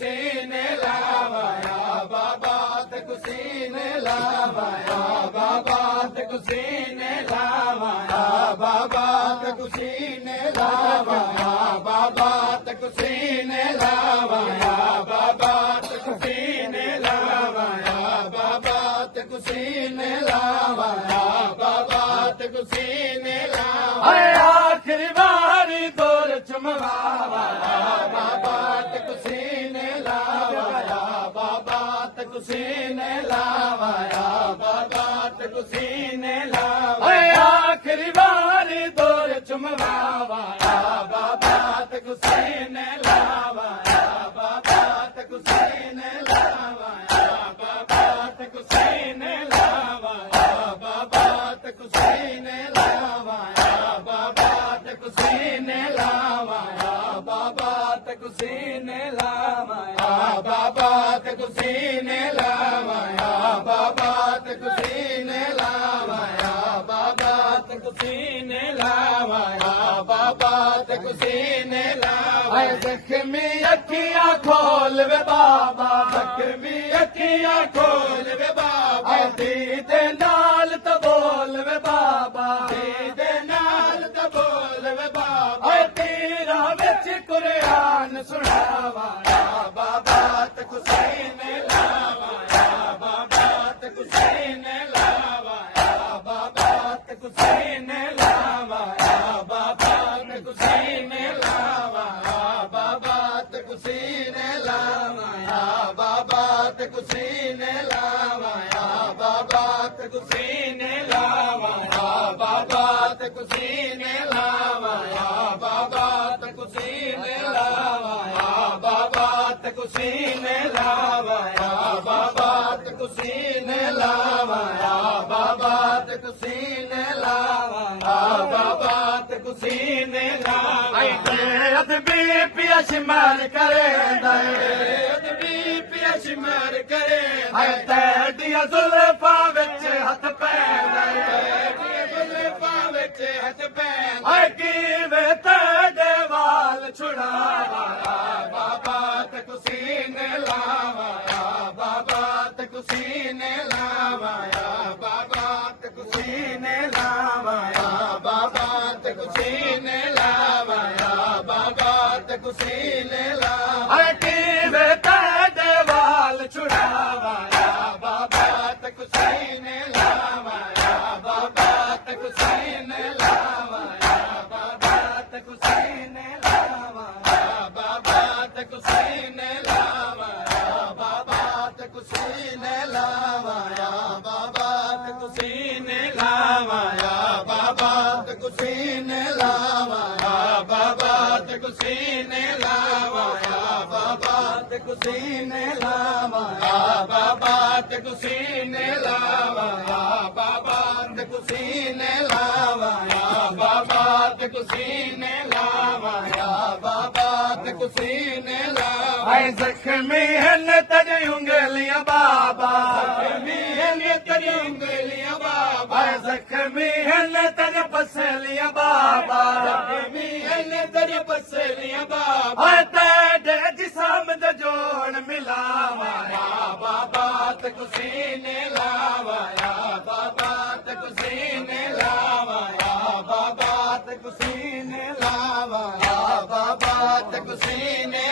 कुसीने लावाया बाबा ते कुसीने लावाया बाबा ते कुसीने लावाया बाबा ते कुसीने लावाया बाबा ते कुसीने लावाया बाबा ते कुसीने लावाया बाबा ते कुसीने लावाया बाबा ते कुसीने लावाया आखिरी बारी दौर चुमवाया बाबा ते कुसीने लावाया बाबा ते कुसीने लावाया बाबा ते कुसीने लावाया आखिरी बारी दौर चुमवाया बाबा ते कुसीने लावाया बाबा ते कुसीने लावाया बाबा ते कुसीने लावाया बाबा ते कुसीने लावाया बाबा ते कुसीने लावाया बाबा ते कुसीने लावाया बाबा ते कुसीने लावाया बाबा ते कुसीने लावाया बाबा ते कुसीने लावाया बाबा ते कुसीने लावाया जख्मी अखियां खोल वे बाबा जख्मी अखियां खोल वे बाबा दीदे नाल तो बोल वे बाबा दीदे नाल तो बोल वे बाबा तेरा विच कुरान सुनावाया बाबा ते कुसीने लावाया बाबा ते कुसीने लावाया बाबा ते कुसीने लावाया बाबा ते कुसीने लावाया बाबा ते कुसीने लावाया बाबा ते कुसीने लावाया बाबा ते कुसीने लावाया बाबा ते कुसीने लावाया बाबा ते कुसीने लावाया बाबा ते कुसीने लावाया बाबा ते कुसीने लावाया बाबा ते कुसीने लावाया बाबा ते कुसीने लावाया अदबी पिया शिमार करे अदबी पिया शिमार करे तेरिया जुल्फा विच हथ पैंदा जुल्फा विच हथ पैंदा किवें तेरे वाल छुड़ावाया बाबा ते कुसीने लावाया बाबा ते कुसीने लावाया बाबा ते कुसीने लावाया बाबा ते कुसीने लावाया बाबा ते कुसीने लावाया किवें तेरे वाल छुड़ावाया बाबा ते कुसीने लावाया बाबा ते कुसीने लावाया बाबा ते कुसीने लावाया बाबा ते कुसीने लावाया बाबा ते कुसीने लावाया बाबा ते कुसीने लावाया बाबा ते कुसीने लावाया बाबा ते कुसीने लावाया बाबा ते कुसीने लावाया बाबा ते कुसीने लावाया बाबा ते कुसीने लावाया बाबा ते कुसीने लावाया बाबा ते कुसीने लावाया जख्मी हन तेरी उंगलियां बाबा जख्मी हन तेरी उंगलियां बाबा जख्मी हन तेरी पसलियां बाबा जख्मी हन तेरी पसलियां बाबा तेरे जिस्म दे जोड़ मिलावाया बाबा ते कुसीने लावाया बाबा ते कुसीने लावाया बाबा ते कुसीने लावाया बाबा ते कुसीने